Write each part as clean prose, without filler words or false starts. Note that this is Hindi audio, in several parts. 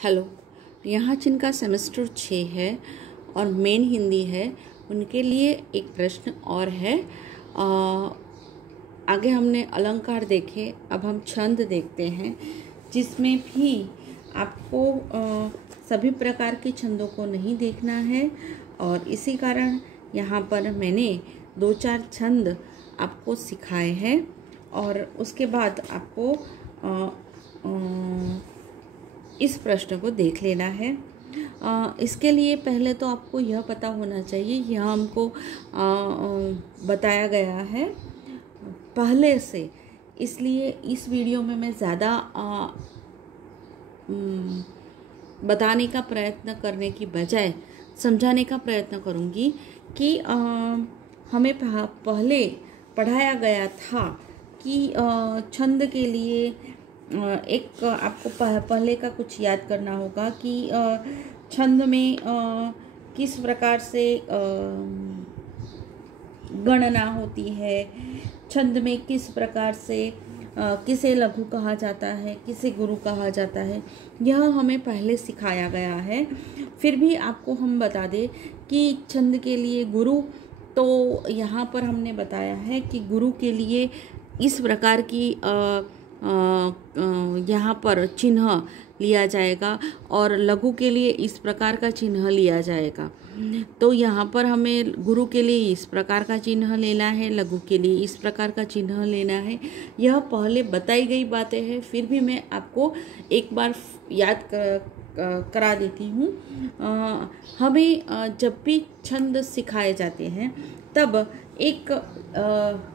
हेलो। यहाँ जिनका सेमेस्टर 6 है और मेन हिंदी है उनके लिए एक प्रश्न और है। आगे हमने अलंकार देखे, अब हम छंद देखते हैं, जिसमें भी आपको सभी प्रकार के छंदों को नहीं देखना है। और इसी कारण यहाँ पर मैंने 2-4 छंद आपको सिखाए हैं और उसके बाद आपको इस प्रश्न को देख लेना है। इसके लिए पहले तो आपको यह पता होना चाहिए, यह हमको बताया गया है पहले से, इसलिए इस वीडियो में मैं ज़्यादा बताने का प्रयत्न करने की बजाय समझाने का प्रयत्न करूँगी कि हमें पहले पढ़ाया गया था कि छंद के लिए एक आपको पहले का कुछ याद करना होगा कि छंद में किस प्रकार से गणना होती है, छंद में किस प्रकार से किसे लघु कहा जाता है, किसे गुरु कहा जाता है, यह हमें पहले सिखाया गया है। फिर भी आपको हम बता दें कि छंद के लिए गुरु, तो यहाँ पर हमने बताया है कि गुरु के लिए इस प्रकार की यहाँ पर चिन्ह लिया जाएगा और लघु के लिए इस प्रकार का चिन्ह लिया जाएगा। तो यहाँ पर हमें गुरु के लिए इस प्रकार का चिन्ह लेना है, लघु के लिए इस प्रकार का चिन्ह लेना है। यह पहले बताई गई बातें हैं, फिर भी मैं आपको एक बार याद करा देती हूँ। हमें जब भी छंद सिखाए जाते हैं तब एक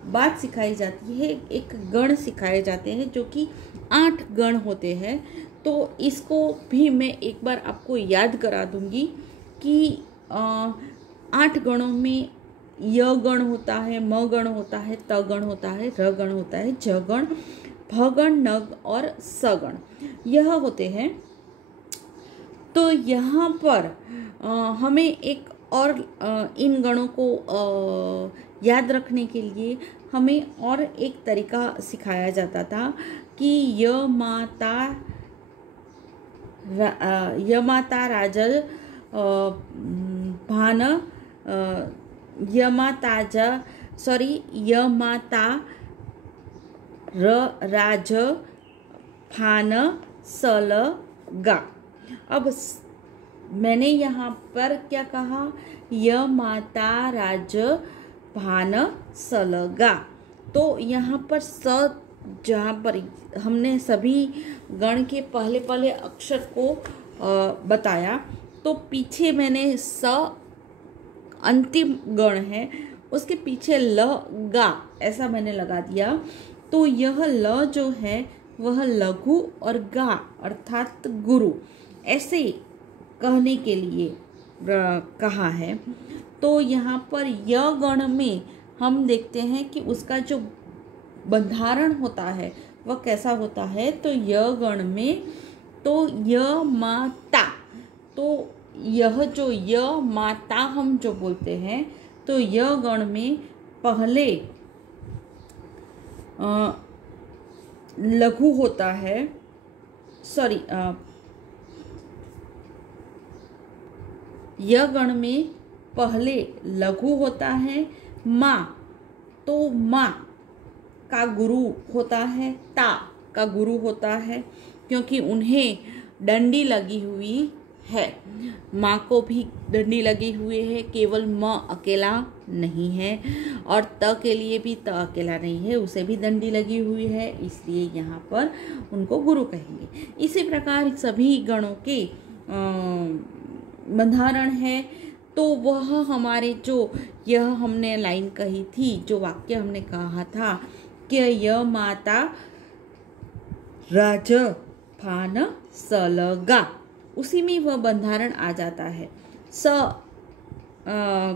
बात सिखाई जाती है, एक गण सिखाए जाते हैं जो कि 8 गण होते हैं। तो इसको भी मैं एक बार आपको याद करा दूंगी कि 8 गणों में य गण होता है, म गण होता है, त गण होता है, र गण होता है, ज गण, भ गण, न और स गण, यह होते हैं। तो यहाँ पर हमें एक और इन गणों को याद रखने के लिए हमें और एक तरीका सिखाया जाता था कि यमाता राजल भान यमाता राज भान सल गा। अब मैंने यहाँ पर क्या कहा, यमाता राज भान सलगा। तो यहाँ पर स, जहाँ पर हमने सभी गण के पहले पहले अक्षर को बताया, तो पीछे मैंने स अंतिम गण है, उसके पीछे ल गा ऐसा मैंने लगा दिया। तो यह ल जो है वह लघु और गा अर्थात गुरु ऐसे कहने के लिए कहा है। तो यहाँ पर य गण में हम देखते हैं कि उसका जो बंधारण होता है वह कैसा होता है। तो य गण में तो य माता, तो यह जो य माता हम जो बोलते हैं, तो य गण में पहले लघु होता है, य गण में पहले लघु होता है। माँ, तो माँ का गुरु होता है, ता का गुरु होता है, क्योंकि उन्हें डंडी लगी हुई है। माँ को भी डंडी लगी हुई है, केवल म अकेला नहीं है, और त के लिए भी त अकेला नहीं है, उसे भी डंडी लगी हुई है, इसलिए यहाँ पर उनको गुरु कहेंगे। इसी प्रकार सभी गणों के बंधारण है। तो वह हमारे जो यह हमने लाइन कही थी, जो वाक्य हमने कहा था कि य माता राज भान सलगा, उसी में वह बंधारण आ जाता है। स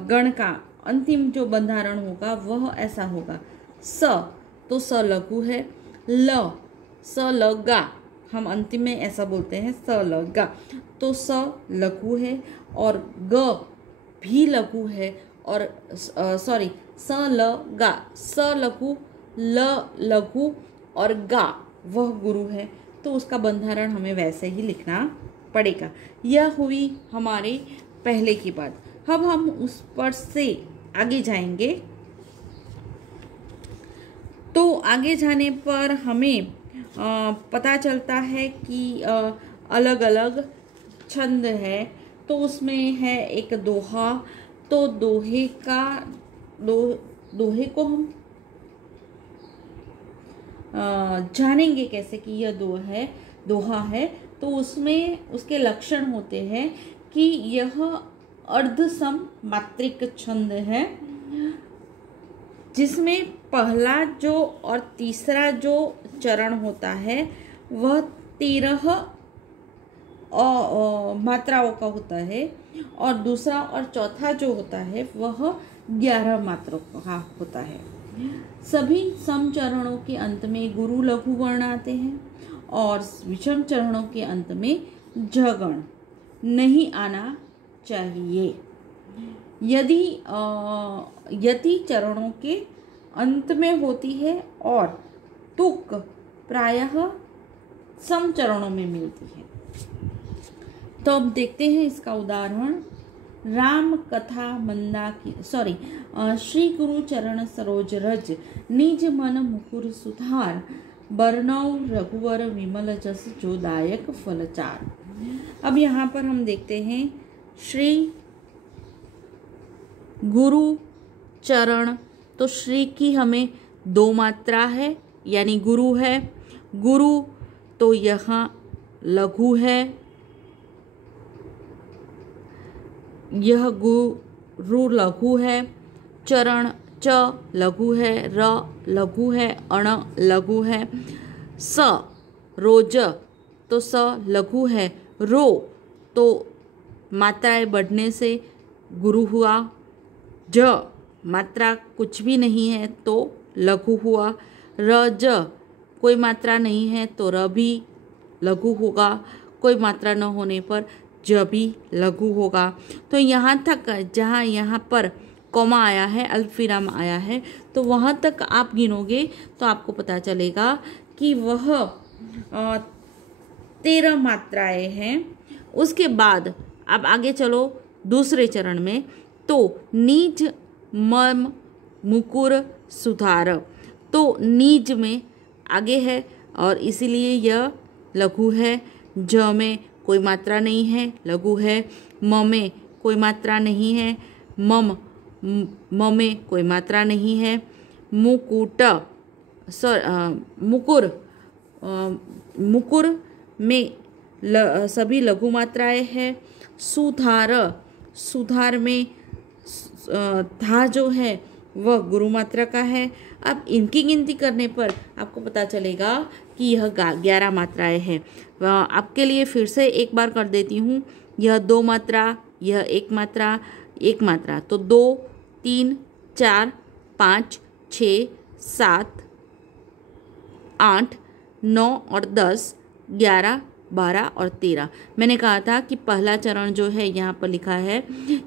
गण का अंतिम जो बंधारण होगा वह ऐसा होगा, स तो स लघु है, ल स लगा, हम अंतिम में ऐसा बोलते हैं स लगा, तो स लघु है और ग भी लघु है, और स ल गा, स लघु, ल लघु और गा वह गुरु है। तो उसका बंधारण हमें वैसे ही लिखना पड़ेगा। यह हुई हमारे पहले की बात। अब हम उस पर से आगे जाएंगे। तो आगे जाने पर हमें पता चलता है कि अलग अलग छंद है। तो उसमें है एक दोहा। तो दोहे को हम जानेंगे कैसे कि यह दोहा है। तो उसमें उसके लक्षण होते हैं कि यह अर्धसम मात्रिक छंद है, जिसमें पहला जो और तीसरा जो चरण होता है वह 13 मात्राओं का होता है, और दूसरा और चौथा जो होता है वह 11 मात्राओं का होता है। सभी सम चरणों के अंत में गुरु लघु वर्ण आते हैं और विषम चरणों के अंत में जगण नहीं आना चाहिए। यदि यति चरणों के अंत में होती है और तुक प्रायः सम चरणों में मिलती है। तो अब देखते हैं इसका उदाहरण। राम कथा श्री गुरु चरण सरोज रज, निज मन मुकुर सुधार, बरनौ रघुवर विमल जस, जो दायक फलचार। अब यहाँ पर हम देखते हैं श्री गुरु चरण। तो श्री की हमें 2 मात्रा है, यानी गुरु है। गुरु तो यहाँ लघु है, यह गुरु लघु है। चरण च लघु है, र लघु है, अण लघु है। स रोज तो स लघु है। रो तो मात्राएं बढ़ने से गुरु हुआ। ज मात्रा कुछ भी नहीं है तो लघु हुआ। र ज कोई मात्रा नहीं है तो र भी लघु होगा। कोई मात्रा न होने पर ज भी लघु होगा। तो यहाँ तक जहाँ यहाँ पर कॉमा आया है, अल्पविराम आया है, तो वहाँ तक आप गिनोगे तो आपको पता चलेगा कि वह 13 मात्राएं हैं। उसके बाद अब आगे चलो दूसरे चरण में। तो निज मम मुकुर सुधार, तो निज में आगे है और इसीलिए यह लघु है। ज में कोई मात्रा नहीं है, लघु है। म में कोई मात्रा नहीं है। म में कोई मात्रा नहीं है। मुकुट मुकुर में सभी लघु मात्राएं हैं। सुधार में था जो है वह गुरु मात्रा का है। अब इनकी गिनती करने पर आपको पता चलेगा कि यह 11 मात्राएं हैं। आपके लिए फिर से एक बार कर देती हूँ। यह 2 मात्रा, यह 1 मात्रा, तो 2, 3, 4, 5, 6, 7, 8, 9 और 10, 11, 12 और 13। मैंने कहा था कि पहला चरण जो है यहाँ पर लिखा है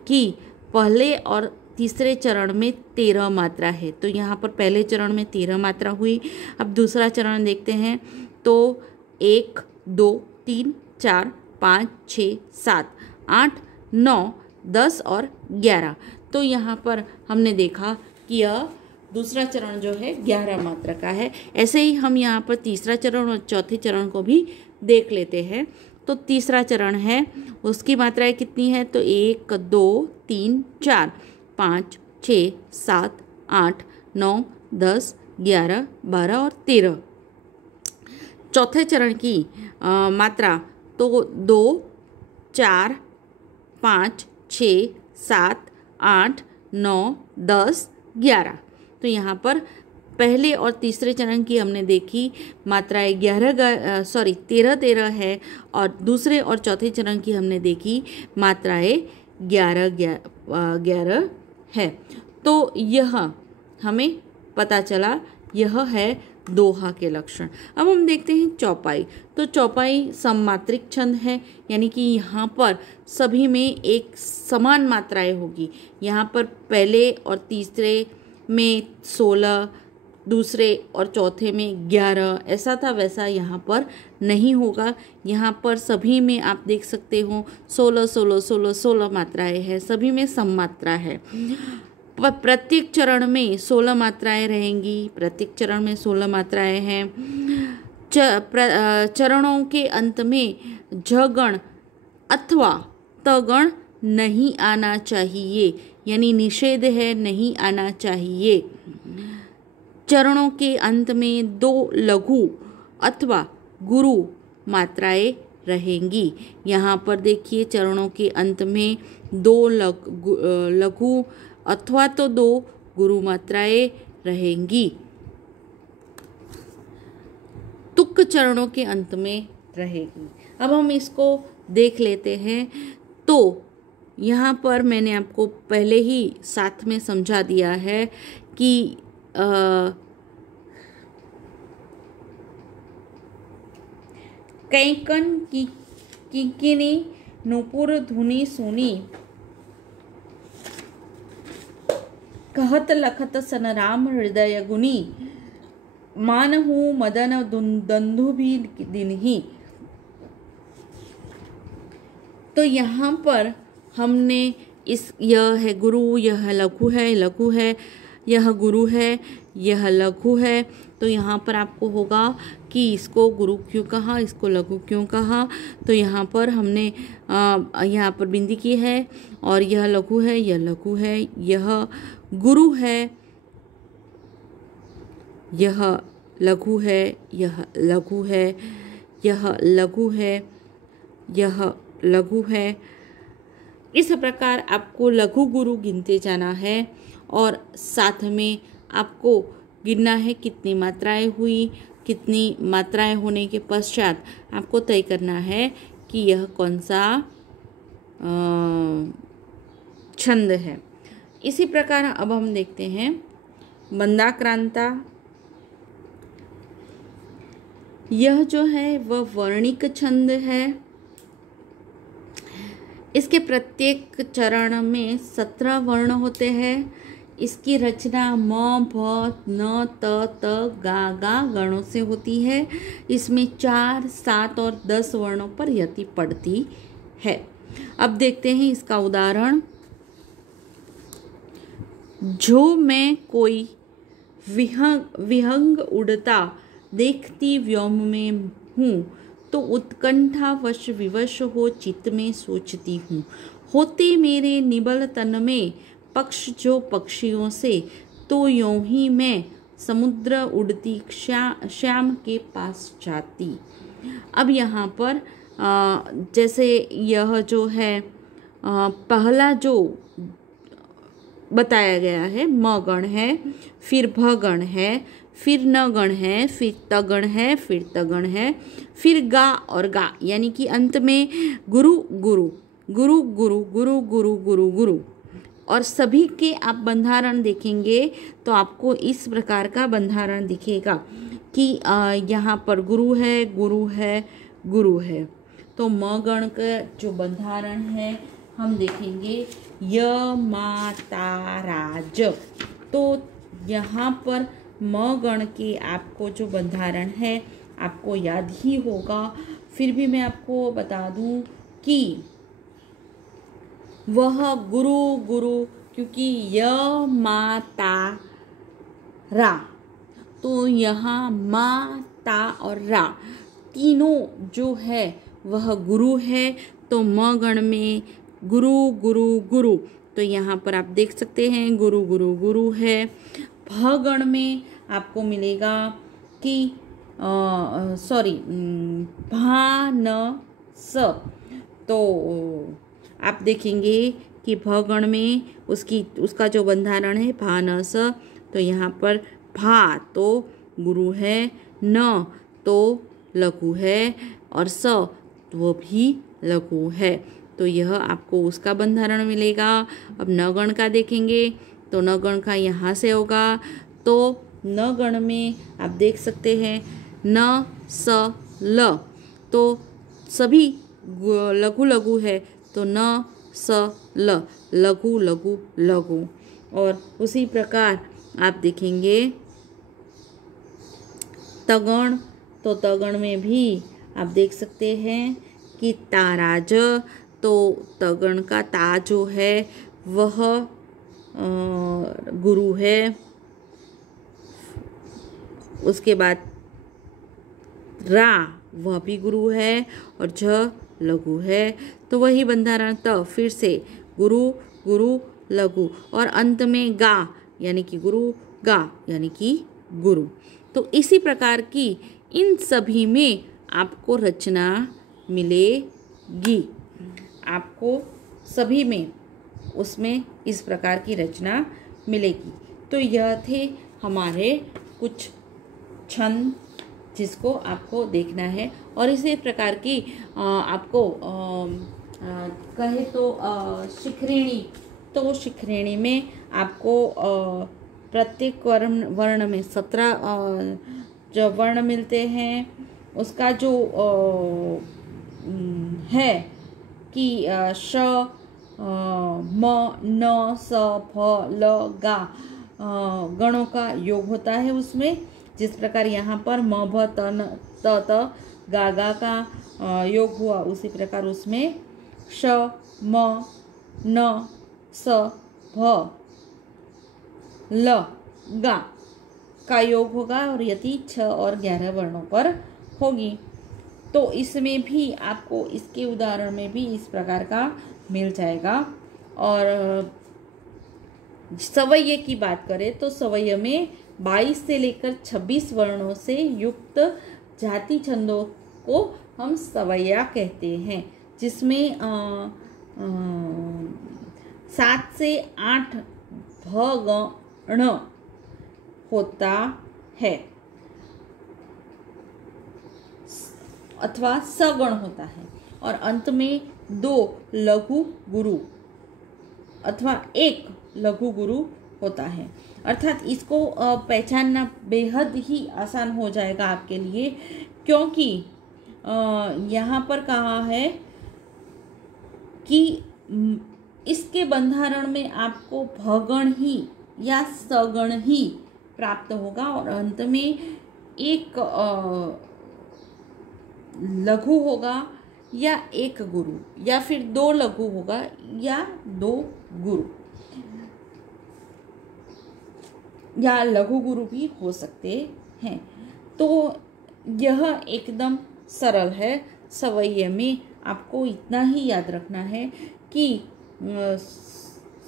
कि पहले और तीसरे चरण में 13 मात्रा है। तो यहाँ पर पहले चरण में 13 मात्रा हुई। अब दूसरा चरण देखते हैं। तो 1, 2, 3, 4, 5, 6, 7, 8, 9, 10 और 11। तो यहाँ पर हमने देखा कि यह दूसरा चरण जो है 11 मात्रा का है। ऐसे ही हम यहाँ पर तीसरा चरण और चौथे चरण को भी देख लेते हैं। तो तीसरा चरण है, उसकी मात्राएं कितनी है? तो 1, 2, 3, 4, 5, 6, 7, 8, 9, 10, 11, 12 और 13। चौथे चरण की मात्रा तो 2, 4, 5, 6, 7, 8, 9, 10, 11। तो यहाँ पर पहले और तीसरे चरण की हमने देखी मात्राएं 13 है, और दूसरे और चौथे चरण की हमने देखी मात्राएं 11 है। तो यह हमें पता चला, यह है दोहा के लक्षण। अब हम देखते हैं चौपाई। तो चौपाई सममात्रिक छंद है, यानी कि यहाँ पर सभी में एक समान मात्राएं होगी। यहाँ पर पहले और तीसरे में 16, दूसरे और चौथे में 11 ऐसा था, वैसा यहाँ पर नहीं होगा। यहाँ पर सभी में आप देख सकते हो 16 16 16 16 मात्राएं हैं, सभी में सम मात्रा है। प्रत्येक चरण में 16 मात्राएं रहेंगी, प्रत्येक चरण में 16 मात्राएं हैं। चरणों के अंत में झगण अथवा तगण नहीं आना चाहिए, यानी निषेध है, नहीं आना चाहिए। चरणों के अंत में 2 लघु अथवा गुरु मात्राएं रहेंगी। यहाँ पर देखिए चरणों के अंत में 2 लघु अथवा तो 2 गुरु मात्राएं रहेंगी। तुक चरणों के अंत में रहेगी। अब हम इसको देख लेते हैं। तो यहाँ पर मैंने आपको पहले ही साथ में समझा दिया है कि कैकन की किंकिनी नूपुर धुनी सुनी, कहत लखत सनराम हृदय गुनी, मानहु मदन दंधु भी दिनहि। तो यहाँ पर हमने यह है गुरु, यह लघु है, लघु है, यह गुरु है, यह लघु है। तो यहाँ पर आपको होगा कि इसको गुरु क्यों कहा, इसको लघु क्यों कहा। तो यहाँ पर हमने यहाँ पर बिंदी की है और यह लघु है, यह लघु है, यह गुरु है, यह लघु है, यह लघु है, यह लघु है, यह लघु है। इस प्रकार आपको लघु गुरु गिनते जाना है और साथ में आपको गिनना है कितनी मात्राएं हुई। कितनी मात्राएं होने के पश्चात आपको तय करना है कि यह कौन सा छंद है। इसी प्रकार अब हम देखते हैं मंदाक्रांता। यह जो है वह वर्णिक छंद है। इसके प्रत्येक चरण में 17 वर्ण होते हैं। इसकी रचना म, भ, न, त, गा, गा गणों से होती है। इसमें 4, 7 और 10 वर्णों पर यति पड़ती है। अब देखते हैं इसका उदाहरण। जो मैं कोई विहंग उड़ता देखती व्योम में हूँ, तो उत्कंठावश विवश हो चित्त में सोचती हूँ। होते मेरे निबल तन में पक्ष जो पक्षियों से, तो यूं ही मैं समुद्र उड़ती श्याम के पास जाती। अब यहाँ पर जैसे यह जो है पहला जो बताया गया है म गण है, फिर भ गण है, फिर न गण है, फिर त गण है, फिर त गण है, फिर गा और गा, यानी कि अंत में गुरु गुरु गुरु गुरु गुरु गुरु गुरु गुरु। और सभी के आप बंधारण देखेंगे तो आपको इस प्रकार का बंधारण दिखेगा कि यहाँ पर गुरु है, गुरु है, गुरु है। तो म गण का जो बंधारण है हम देखेंगे य मा ता रा ज। तो यहाँ पर म गण के आपको जो बंधारण है आपको याद ही होगा। फिर भी मैं आपको बता दूं कि वह गुरु गुरु, क्योंकि य मा ता रा, तो यहाँ मा ता और रा तीनों जो है वह गुरु है। तो म गण में गुरु गुरु गुरु, तो यहाँ पर आप देख सकते हैं गुरु गुरु गुरु है। भ गण में आपको मिलेगा कि भा न स, तो आप देखेंगे कि भ गण में उसका जो बंधारण है भा न स। तो यहाँ पर भा तो गुरु है, न तो लघु है और स वो भी लघु है। तो यह आपको उसका बंधारण मिलेगा। अब न गण का देखेंगे तो न गण का यहाँ से होगा। तो न गण में आप देख सकते हैं न स ल, तो सभी लघु लघु है। तो न स ल, लघु लघु लघु। और उसी प्रकार आप देखेंगे तगण, तो तगण में भी आप देख सकते हैं कि ताराज, तो तगण का ता जो है वह गुरु है। उसके बाद रा, वह भी गुरु है, और झ लघु है। तो वही बंधारण त, फिर से गुरु गुरु लघु, और अंत में गा यानी कि गुरु, गा यानी कि गुरु। तो इसी प्रकार की इन सभी में आपको रचना मिलेगी। आपको सभी में उसमें इस प्रकार की रचना मिलेगी। तो यह थे हमारे कुछ छंद जिसको आपको देखना है। और इसी प्रकार की आपको कहे तो शिखरेणी, तो शिखरेणी में आपको प्रत्येक वर्ण में 17 जो वर्ण मिलते हैं, उसका जो है कि श, म, न, स, फ, ल, गा गणों का योग होता है उसमें। जिस प्रकार यहाँ पर म, भ, त, न, त, गा, गा का योग हुआ, उसी प्रकार उसमें श, म, न, स, भ, ल, गा का योग होगा, और यदि 6 और 11 वर्णों पर होगी। तो इसमें भी आपको इसके उदाहरण में भी इस प्रकार का मिल जाएगा। और सवय्य की बात करें तो सवय्य में 22 से लेकर 26 वर्णों से युक्त जाति छंदों को हम सवय्या कहते हैं, जिसमें 7 से 8 भगण होता है अथवा सगण होता है, और अंत में 2 लघु गुरु अथवा 1 लघु गुरु होता है। अर्थात इसको पहचानना बेहद ही आसान हो जाएगा आपके लिए, क्योंकि यहाँ पर कहा है कि इसके बंधारण में आपको भगण ही या सगण ही प्राप्त होगा, और अंत में 1 लघु होगा या 1 गुरु, या फिर 2 लघु होगा या 2 गुरु, या लघु गुरु भी हो सकते हैं। तो यह एकदम सरल है। सवय्य में आपको इतना ही याद रखना है कि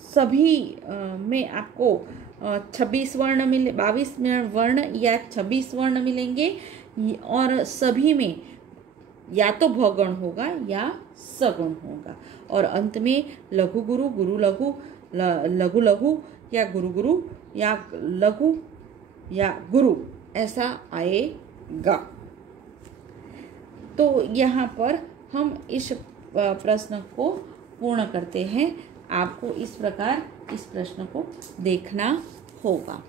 सभी में आपको 26 वर्ण मिले, 22 वर्ण या 26 वर्ण मिलेंगे, और सभी में या तो भगण होगा या सगुण होगा, और अंत में लघु गुरु, गुरु लघु, लघु लघु या गुरु गुरु या लघु या गुरु ऐसा आएगा। तो यहाँ पर हम इस प्रश्न को पूर्ण करते हैं। आपको इस प्रकार इस प्रश्न को देखना होगा।